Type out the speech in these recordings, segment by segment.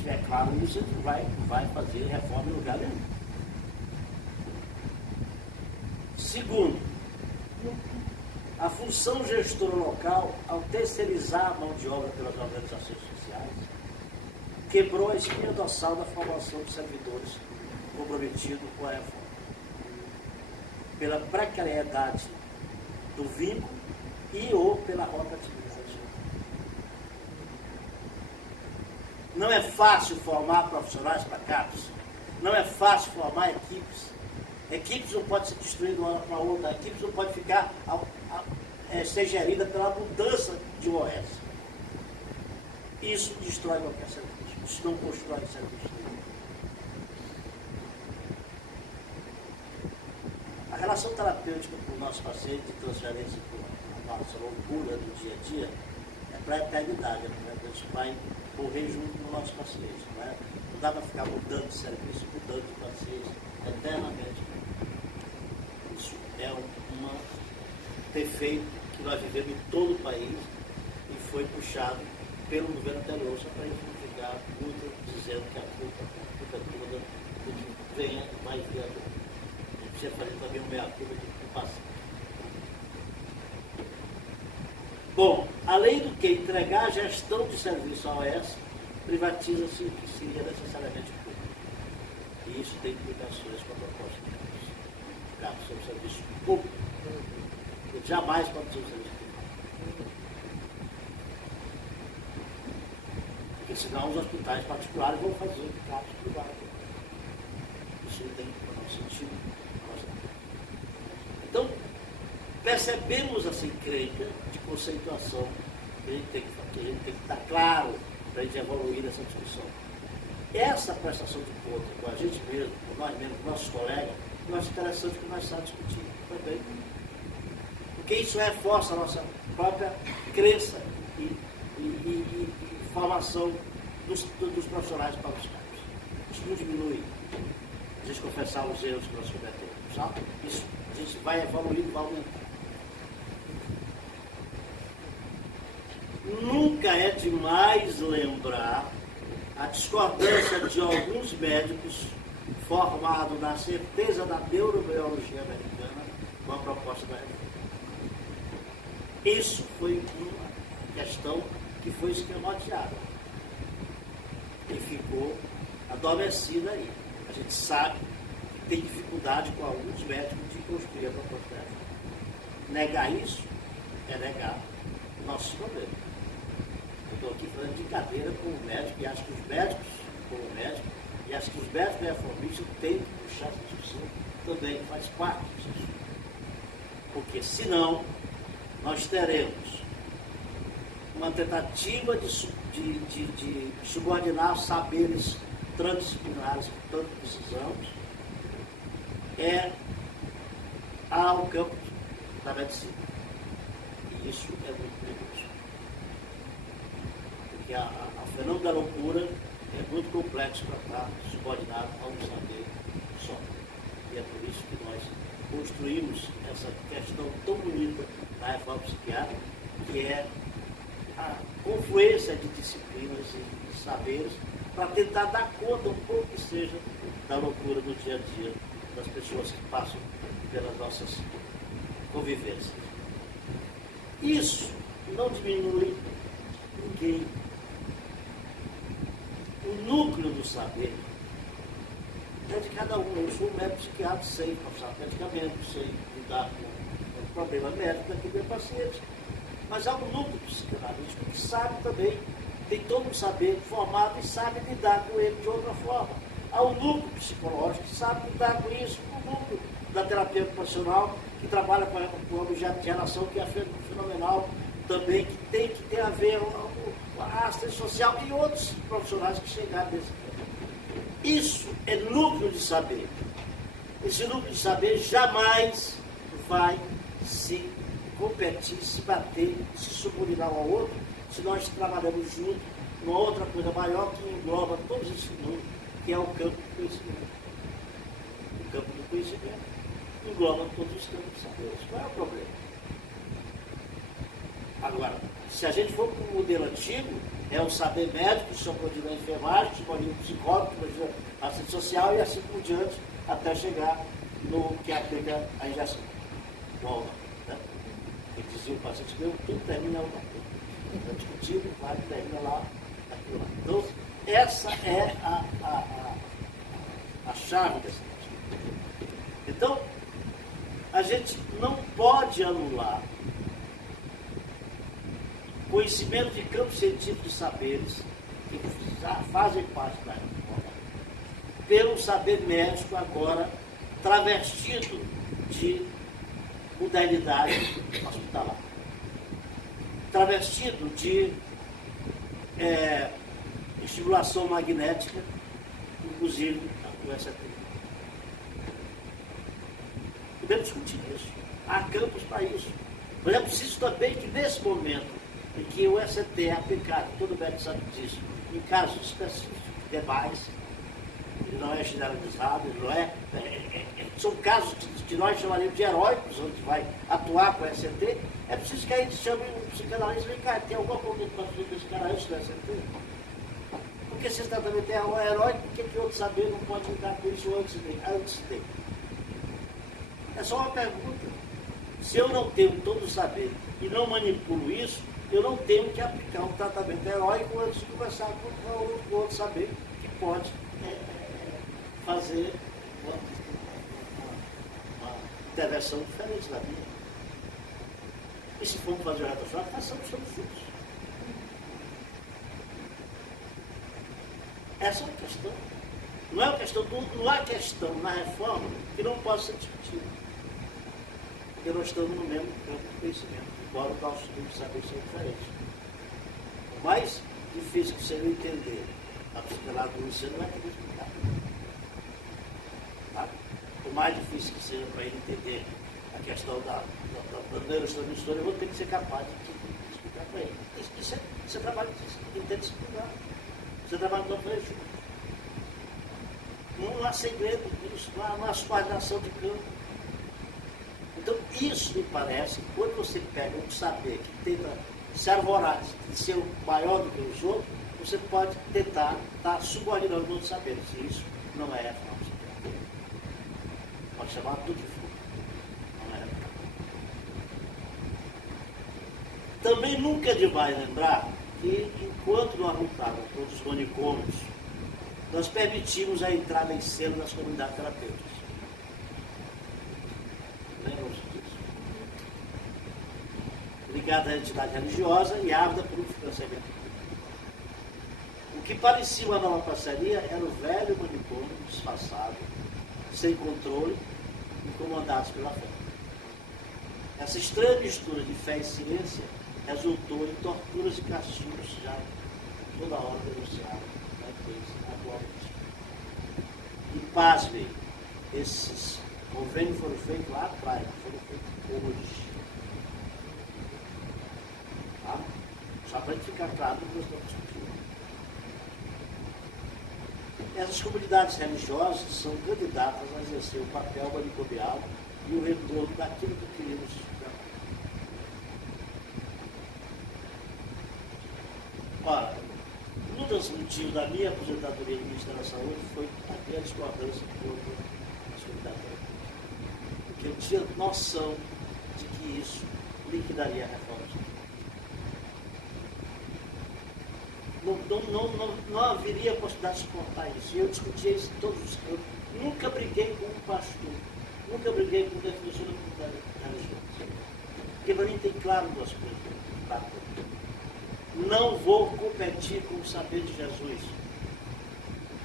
tiver claro nisso, a gente não vai fazer reforma em lugar nenhum. Segundo, a função gestora local, ao terceirizar a mão de obra pelas organizações sociais, quebrou a espinha dorsal da formação de servidores comprometidos com a reforma. Pela precariedade do vínculo e ou pela rotatividade. Não é fácil formar profissionais para CAPES, não é fácil formar equipes. Equipes não podem ser destruídas de uma hora para outra, equipes não podem ficar ser gerida pela mudança de OS. Isso destrói qualquer serviço, isso não constrói serviço. A relação terapêutica com o nosso paciente, de transferência para a nossa loucura do dia a dia, é para a eternidade, isso vai correr junto com o nosso paciente. Não dá para ficar mudando de serviço, mudando de paciente eternamente. Isso é um defeito que nós vivemos em todo o país e foi puxado pelo governo anterior, só para identificar muito, dizendo que a culpa toda do que venha vai vir a gente precisa fazer também uma meia-culpa do passado. Bom, além do que entregar a gestão de serviço à OS, privatiza-se o que seria necessariamente público. E isso tem implicações com a proposta de CAPES sobre serviço público. Ele jamais pode ser um serviço público. Porque senão os hospitais particulares vão fazer CAPES privado. Isso não tem sentido. Então, percebemos essa encrenca de conceituação que a gente tem que estar claro para a gente evoluir nessa discussão. Essa prestação de conta com a gente mesmo, com nós mesmos, com nossos colegas, eu acho interessante começar a discutir também. Porque isso reforça a nossa própria crença e formação dos profissionais para os CAPES. Isso não diminui a gente confessar os erros que nós cometemos, sabe? Isso a gente vai evoluindo, vai aumentando. Nunca é demais lembrar a discordância de alguns médicos formados na certeza da neurobiologia americana com a proposta da reforma. Isso foi uma questão que foi esquematizada e ficou adormecida aí. A gente sabe que tem dificuldade com alguns médicos de construir a proposta da reforma. Negar isso é negar nossos problemas. Eu estou aqui fazendo brincadeira com o médico e acho que os médicos, como médico, e acho que os médicos reformistas têm que puxar essa discussão também, faz parte disso. Porque senão nós teremos uma tentativa de subordinar saberes transdisciplinares que tanto precisamos ao campo da medicina. E isso é muito perigoso. Porque o fenômeno da loucura é muito complexo para estar subordinado a um saber só. E é por isso que nós construímos essa questão tão bonita da reforma psiquiátrica, que é a confluência de disciplinas e de saberes para tentar dar conta um pouco que seja da loucura do dia a dia das pessoas que passam pelas nossas convivências. Isso não diminui ninguém. O núcleo do saber é de cada um. Eu sou um médico psiquiatra, sei passar medicamento, sei lidar com o problema médico daquele meu paciente. Mas há um núcleo psicanalítico que sabe também, tem todo um saber formado e sabe lidar com ele de outra forma. Há um núcleo psicológico que sabe lidar com isso, o núcleo da terapia ocupacional, que trabalha com o objeto de relação, que é fenomenal também, que tem que ter a ver com a assistência social e outros profissionais que chegaram nesse ponto. Isso é núcleo de saber. Esse núcleo de saber jamais vai se competir, se bater, se subordinar um ao outro, se nós trabalhamos juntos numa outra coisa maior que engloba todos esses núcleos, que é o campo do conhecimento. O campo do conhecimento engloba todos os campos de saber. Isso não é o problema. Agora, se a gente for para o modelo antigo, é o saber médico, que só pode na enfermagem, que pode ir no psicólogo, que pode ir na assistente social e assim por diante, até chegar no que aplica a injeção. Bom, né? Que dizia o paciente meu, tudo termina lá. Está discutido, vai, termina lá, aquilo lá. Então, essa é a chave dessa questão. Então, a gente não pode anular conhecimento de campos científicos de saberes que já fazem parte da reforma, pelo saber médico agora travestido de modernidade hospitalar, travestido de estimulação magnética, inclusive o SAT. Podemos discutir isso. Há campos para isso. Mas é preciso também que nesse momento em que o ST é aplicado, todo médico sabe disso, em casos específicos demais, ele não é generalizado, ele não são casos que nós chamaríamos de heróicos, onde vai atuar com o ST, é preciso que a gente chame um psicanalista e vem cá, tem alguma coisa para fazer desse cara isso do ST? Porque se esse tratamento é heróico, por que outro saber não pode lidar com isso antes dele? É só uma pergunta. Se eu não tenho todo o saber e não manipulo isso, eu não tenho que aplicar um tratamento heróico antes de conversar com o outro saber que pode fazer uma intervenção diferente da minha. E se formos fazer o retrochoque, façamos juntos. Essa é uma questão. Não há questão na reforma que não possa ser discutida. Porque nós estamos no mesmo campo de conhecimento, embora os nossos tipos de saber sejam diferentes. O mais difícil que seja entender a psicanálise do Luciano não é querer explicar. Tá? O mais difícil que seja para ele entender a questão da neurotransmissora, eu vou ter que ser capaz de explicar para ele. Isso é trabalho interdisciplinar. Isso é trabalho de frente. Não há segredo nisso, não há subordinação de campo. Então, isso me parece, quando você pega um saber que tenta se arvorar, de ser maior do que os outros, você pode tentar estar subordinando outros saberes. E isso não é reforma. Pode chamar tudo de fuga. Não é reforma. Também nunca é demais lembrar que, enquanto nós lutávamos contra os manicômios, nós permitimos a entrada em cena das comunidades terapêuticas. Ligada à entidade religiosa e ávida por um financiamento. O que parecia uma nova parceria era o velho manicômio disfarçado, sem controle e comandados pela fé. Essa estranha mistura de fé e ciência resultou em torturas e castigos já toda hora denunciados na igreja atualmente. E pasmem, esses convênios foram feitos lá atrás, foram feitos hoje. Só para ficar claro que nós estamos discutindo. Essas comunidades religiosas são candidatas a exercer o papel manicomial e o retorno daquilo que queríamos estudar. Ora, um dos motivos da minha aposentadoria de Ministério da Saúde foi a minha discordância com as comunidades religiosas. Porque eu tinha noção de que isso liquidaria a reforma. Não haveria possibilidade de suportar isso. E eu discutia isso em todos os campos. Nunca briguei com um pastor. Nunca briguei com o defensor da comunidade religiosa. Porque para mim tem claro duas coisas. Não vou competir com o saber de Jesus.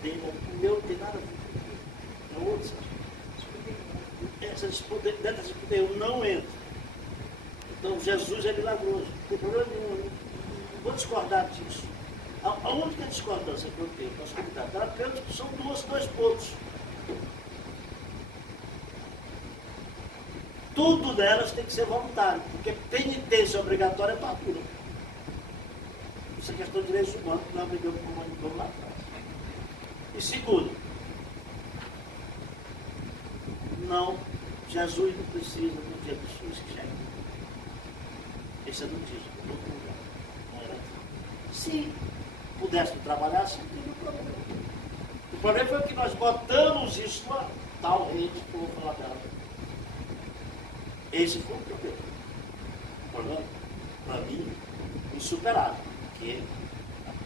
O meu não tem nada a ver com o outro saber. Essa disputa, dessa disputa eu não entro. Então Jesus é milagroso. Não tem problema nenhum. Não vou discordar disso. A única discordância que eu tenho com as comunidades terapêuticas são dois pontos. Tudo delas tem que ser voluntário, porque penitência obrigatória é para tudo. Isso é questão de direitos humanos, que nós brigamos com o manicômio lá atrás. E segundo, não, Jesus não precisa do dia dos seus que chega. Esse é do dízimo, em outro lugar. Não era assim. Se assim tudo o problema. O problema foi que nós botamos isso numa tal rede que eu vou falar dela. Esse foi o problema. O problema, para mim, insuperável. Porque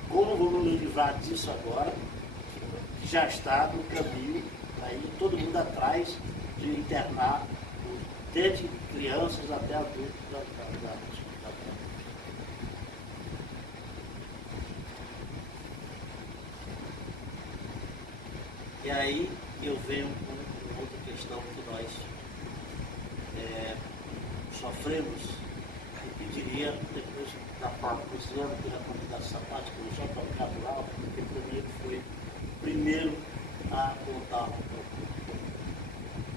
como vamos nos livrar disso agora, que já está no caminho, aí todo mundo atrás de internar, desde crianças até adultos da E aí eu venho com outra questão que nós sofremos, e pediria, depois da fala do Luciano, pela comunidade sabática, eu já tocar lá, porque para mim foi o primeiro a contar.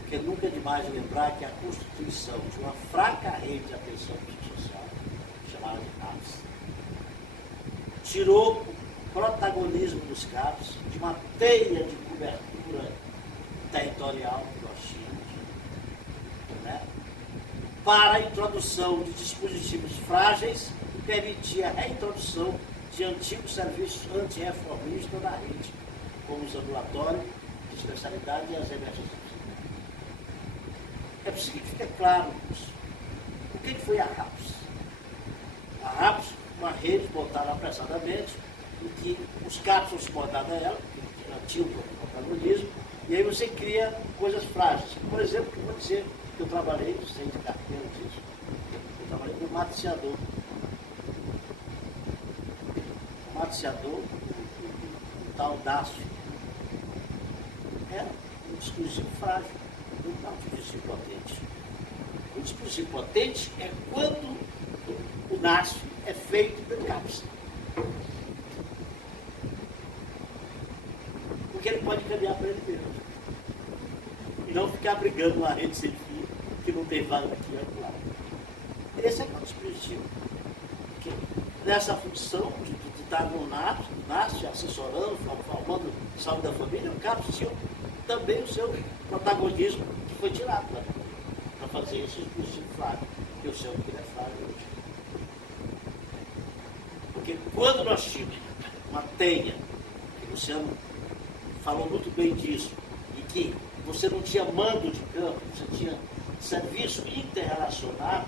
Porque nunca é demais lembrar que a constituição de uma fraca rede de atenção social, chamada de CAPS, tirou o protagonismo dos CAPS de uma teia de cobertura territorial que nós tínhamos, né, para a introdução de dispositivos frágeis que permitia a reintrodução de antigos serviços antirreformistas na rede, como os ambulatórios de especialidade e as emergências. É preciso que fique claro isso. O que foi a RAPS? A RAPS, uma rede montada apressadamente, em que os CAPs são subordinados a ela, que já tinham protagonismo, e aí você cria coisas frágeis. Por exemplo, eu vou dizer que eu trabalhei, sem de carteira disso, eu trabalhei com maticiador. O maticiador, o tal DASF, era um dispositivo frágil, não é um dispositivo potente. O dispositivo potente é quando o NASF é feito pelo CAPS. Porque ele pode caminhar para ele mesmo. E não ficar brigando numa rede sem fio, que não tem vaga aqui e acolá. Esse é o dispositivo. Que, nessa função de estar no NASF, assessorando, formando saúde da família, o CAPS tinha também o seu protagonismo que foi tirado para fazer esse dispositivo frágil. Que eu sei que ele é frágil hoje. Porque quando nós tínhamos uma teia, que o Luciano falou muito bem disso, e que você não tinha mando de campo, você tinha serviço interrelacionado,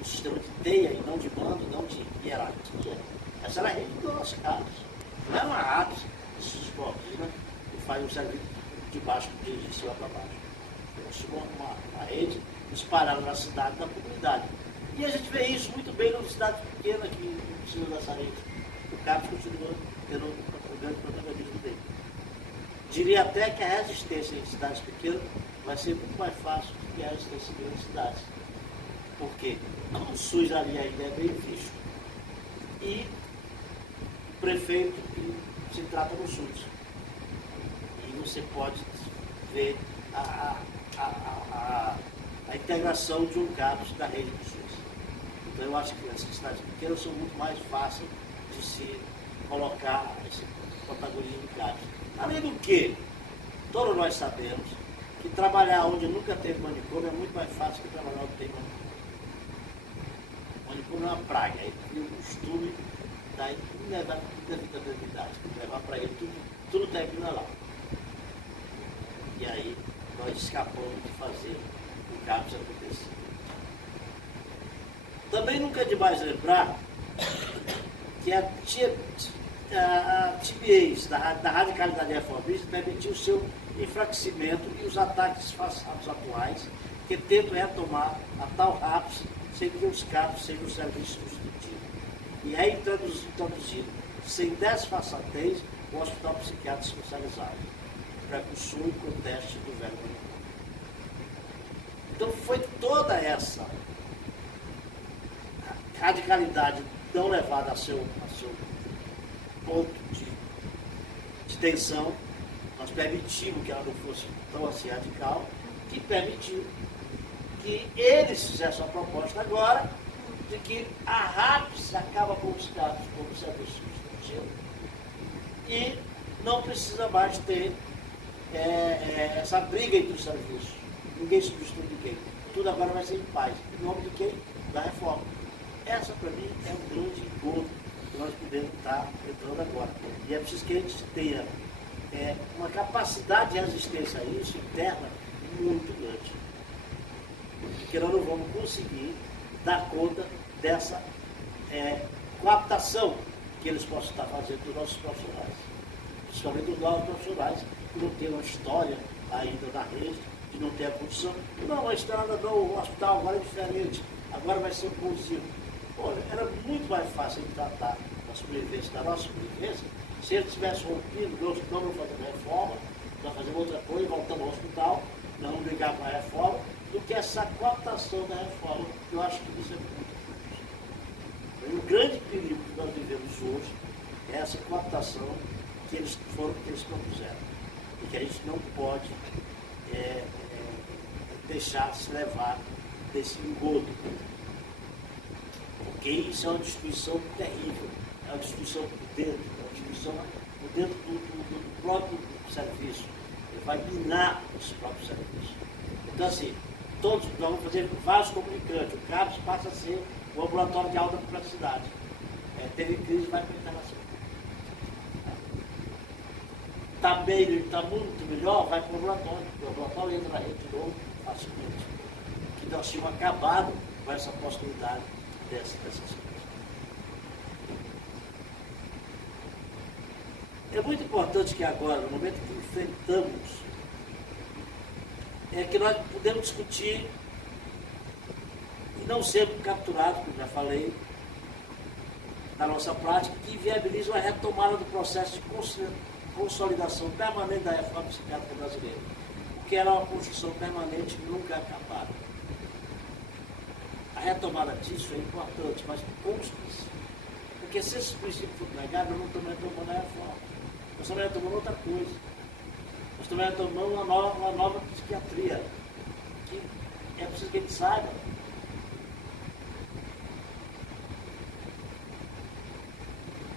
um sistema de teia e não de mando, não de hierarquia. Essa era a rede do nosso caso. Não é uma RAPS, esses esportes, né, que faz um serviço de baixo, de cima para baixo. Uma rede espalhada na cidade, na comunidade. E a gente vê isso muito bem nas cidades pequenas que não precisam dessa rede. O CAPS continua tendo um grande protagonismo dele. Diria até que a resistência em cidades pequenas vai ser muito mais fácil do que a resistência em grandes cidades. Porque o SUS ali ainda é bem visto. E o prefeito se trata no SUS. E você pode ver a integração de um CAPS da rede do SUS. Então eu acho que as cidades pequenas são muito mais fáceis de se colocar esse protagonismo do CAPS. Além do que, todos nós sabemos que trabalhar onde nunca teve manicômio é muito mais fácil que trabalhar onde tem manicômio. Manicômio é uma praga, aí cria um costume da inevitabilidade, levar para ele tudo termina lá. E aí nós escapamos de fazer o CAPS acontecer. Também nunca é demais lembrar que a timidez da radicalidade reformista permitiu o seu enfraquecimento e os ataques disfarçados atuais que tentam retomar a tal RAPS sem que os CAPS sejam um serviço substitutivo. E é introduzido, sem desfaçatez, o hospital psiquiátrico especializado, precursor e conteste do velho manicômio. Então foi toda essa radicalidade não levada a seu ponto de tensão, nós permitimos que ela não fosse tão assim radical, que permitiu que eles fizessem a proposta agora de que a RAPS acaba com os CAPS como serviço substitutivo e não precisa mais ter essa briga entre os serviços. Ninguém substitui ninguém. Tudo agora vai ser em paz. Em nome de quem? Da reforma. Essa, para mim, é um grande encontro que nós podemos estar entrando agora. E é preciso que a gente tenha uma capacidade de resistência a isso interna muito grande. Porque nós não vamos conseguir dar conta dessa coaptação que eles possam estar fazendo dos nossos profissionais. Principalmente dos nossos profissionais que não têm uma história ainda na rede, que não tem a condição. Não, a estrada não, o hospital agora é diferente, agora vai ser inclusivo. Olha, era muito mais fácil de tratar da sobrevivência, da nossa sobrevivência, se ele tivesse rompido, nós não vamos fazer uma reforma, nós fazemos outra coisa, voltamos ao hospital, nós vamos brigar com a reforma, do que essa cooptação da reforma, que eu acho que isso é muito difícil. E o grande perigo que nós vivemos hoje é essa cooptação que eles propuseram. E que a gente não pode deixar se levar desse engodo. Porque isso é uma destruição terrível, é uma destruição por dentro, é uma destruição por dentro do próprio serviço. Ele vai minar os próprios serviços. Então, assim, todos nós vamos fazer vários comunicantes. O CAPS passa a ser um ambulatório de alta complexidade. Teve crise, vai para a internação. Está bem, está muito melhor, vai para o ambulatório. O ambulatório entra na rede de novo facilmente. Que nós tínhamos acabado com essa possibilidade dessas coisas. É muito importante que agora, no momento que enfrentamos, que nós podemos discutir e não sermos capturados, como já falei, na nossa prática, que viabiliza a retomada do processo de consolidação permanente da reforma psiquiátrica brasileira, porque era uma construção permanente que nunca acabada. A retomada disso é importante, mas com os princípios. Porque se esses princípios forem negados, nós não estamos retomando a reforma. Nós estamos retomando outra coisa. Nós estamos retomando uma nova psiquiatria, que é preciso que a gente saiba.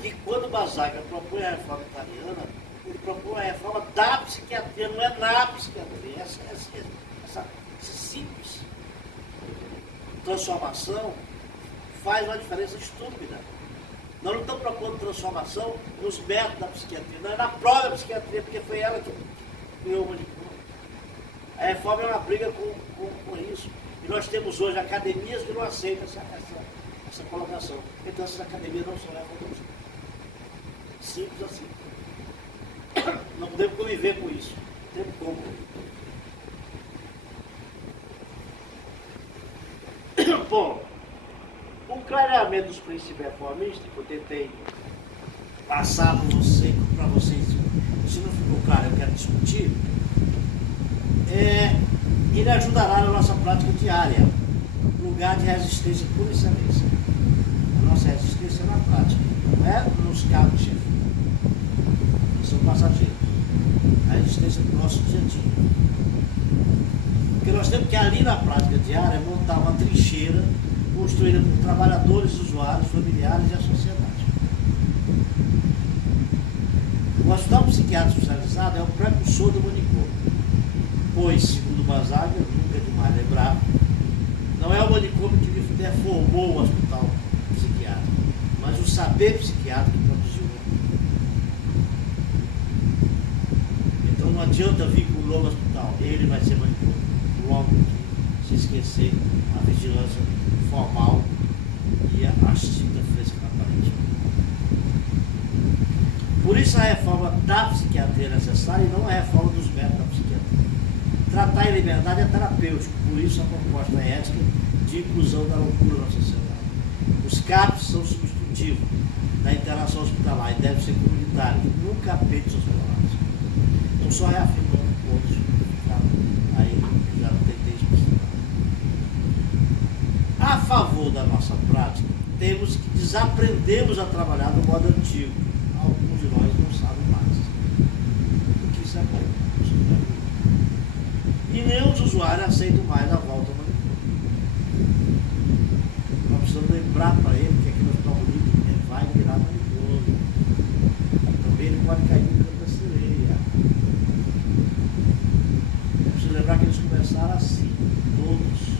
Que quando o Basaga propõe a reforma italiana, ele propõe a reforma da psiquiatria, não é na psiquiatria. Essa simples transformação faz uma diferença estúpida. Nós não estamos propondo transformação nos métodos da psiquiatria, não é na própria psiquiatria, porque foi ela que criou o manicômio. A reforma é uma briga com isso. E nós temos hoje academias que não aceitam essa colocação. Então essas academias não são reformas. Simples assim. Não podemos conviver com isso. Não temos como. Bom, o clareamento dos princípios reformistas, que eu tentei passar para vocês, se não ficou claro, eu quero discutir, ele ajudará na nossa prática diária, lugar de resistência pura e excelência. A nossa resistência é na prática, não é nos cargos de chefia, que são passageiros. A resistência do nosso dia a dia. Porque nós temos que ali na prática diária montar uma trincheira construída por trabalhadores, usuários, familiares e a sociedade. O hospital psiquiátrico especializado é o precursor do manicômio, pois, segundo Basaga, nunca é demais lembrar, não é o manicômio que deformou o hospital psiquiátrico, mas o saber psiquiátrico que produziu o manicômio. Então não adianta vir com o novo hospital, ele vai ser manicômio, logo que se esquecer a vigilância formal e a tinta fresca na parede. Por isso a reforma da psiquiatria é necessária e não a reforma dos métodos da psiquiatria. Tratar em liberdade é terapêutico, por isso a proposta é ética de inclusão da loucura na sociedade. Os CAPs são substitutivos da internação hospitalar e devem ser comunitários, nunca apenas hospitalares. Então só reafirmando pontos aí já tentei explicitar. A favor da nossa prática, temos que desaprendemos a trabalhar no modo antigo. Alguns de nós não sabem mais. Porque isso é bom. E nem os usuários aceitam mais a volta ao manicômio. Nós precisamos lembrar para ele que aquele hospital bonito vai virar manicômio. Também ele pode cair no canto da sereia. Eu preciso lembrar que eles começaram assim, todos.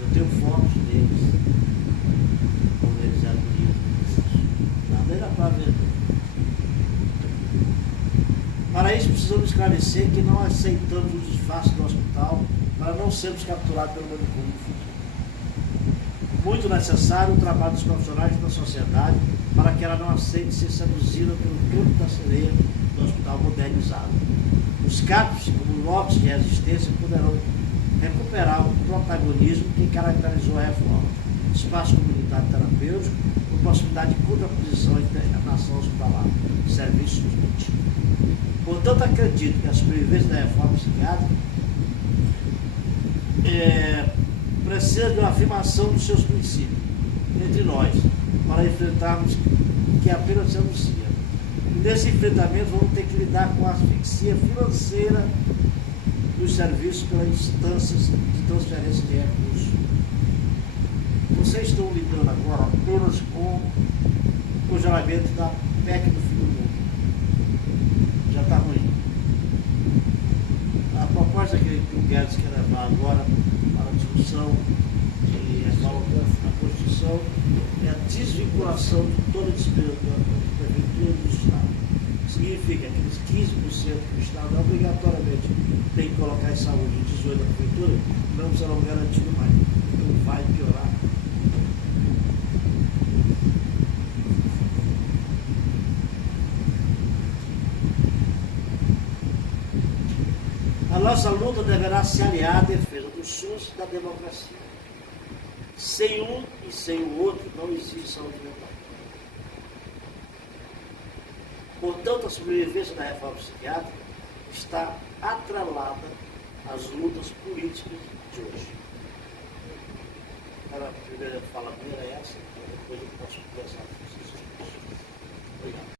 Eu tenho fotos deles, quando eles eram Para isso, precisamos esclarecer que não aceitamos o disfarce do hospital para não sermos capturados pelo manicômio no futuro. Muito necessário o trabalho dos profissionais da sociedade para que ela não aceite ser seduzida pelo truque da sereia do hospital modernizado. Os CAPs, como blocos de resistência, poderão recuperar o protagonismo que caracterizou a reforma. Espaço comunitário terapêutico, com possibilidade de curta posição e internação hospitalar, serviços multi. Portanto, acredito que a sobrevivência da reforma psiquiátrica precisa de uma afirmação dos seus princípios entre nós, para enfrentarmos o que apenas se anuncia. E nesse enfrentamento vamos ter que lidar com a asfixia financeira dos serviços pelas instâncias de transferência de recursos. Vocês estão lidando agora apenas com o congelamento da PEC do fim do mundo. Já está ruim. A proposta que o Guedes quer levar agora para a discussão de reforma da Constituição é a desvinculação de toda a despesa da Prefeitura e do Estado. Significa que aqueles 15% que o Estado obrigatoriamente tem que colocar em saúde e 18% da Prefeitura não serão garantidos mais. Então vai piorar. A nossa luta deverá se aliar à defesa do SUS e da democracia. Sem um e sem o outro não existe saúde mental. Portanto, a sobrevivência da reforma psiquiátrica está atrelada às lutas políticas de hoje. A primeira fala minha é essa, depois eu posso conversar com vocês. Obrigado.